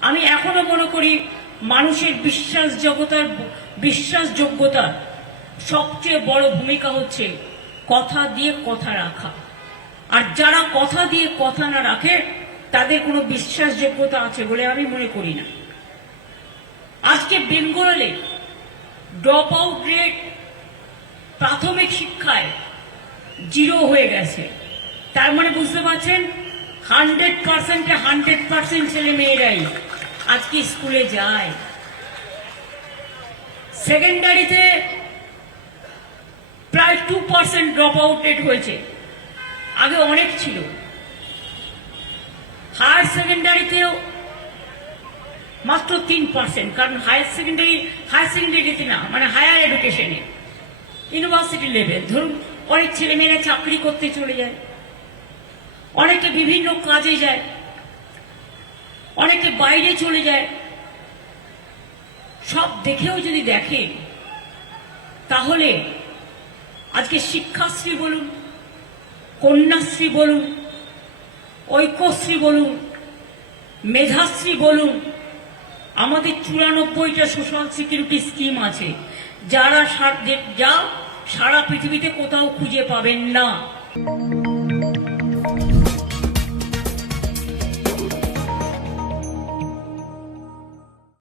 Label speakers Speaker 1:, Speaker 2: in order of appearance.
Speaker 1: আমি এখনও মনে করি মানুষের বিশ্বাসযোগ্যতার বিশ্বাসযোগ্যতার সবচেয়ে বড় ভূমিকা হচ্ছে কথা দিয়ে কথা রাখা। আর যারা কথা দিয়ে কথা না রাখে, তাদের কোনো বিশ্বাসযোগ্যতা আছে বলে আমি মনে করি না। আজকে বেঙ্গলে ড্রপ আউট রেট প্রাথমিক শিক্ষায় জিরো হয়ে গেছে। তার মানে বুঝতে পারছেন? হান্ড্রেড পার্সেন্টে হান্ড্রেড পার্সেন্ট ছেলে মেয়েরাই আজকে স্কুলে যায়। সেকেন্ডারিতে প্রায় two percent drop out rate হয়েছে। আগে অনেক ছিল। হায়ার সেকেন্ডারিতেও মাত্র তিন পার্সেন্ট কারণ হায়ার সেকেন্ডারি হায়ার সেকেন্ডারিতে না মানে হায়ার এডুকেশনে ইউনিভার্সিটি লেভেল ধরুন, অনেক ছেলেমেয়েরা চাকরি করতে চলে যায়। অনেকে বিভিন্ন কাজে যায় অনেকে বাইরে চলে যায়। সব দেখেও যদি দেখেন তাহলে আজকে শিক্ষাশ্রী বলুন, কন্যাশ্রী বলুন, ঐক্যশ্রী বলুন, মেধাশ্রী বলুন, আমাদের চুরানব্বইটা সোশ্যাল সিকিউরিটি স্কিম আছে। যারা যা সারা পৃথিবীতে কোথাও খুঁজে পাবেন না।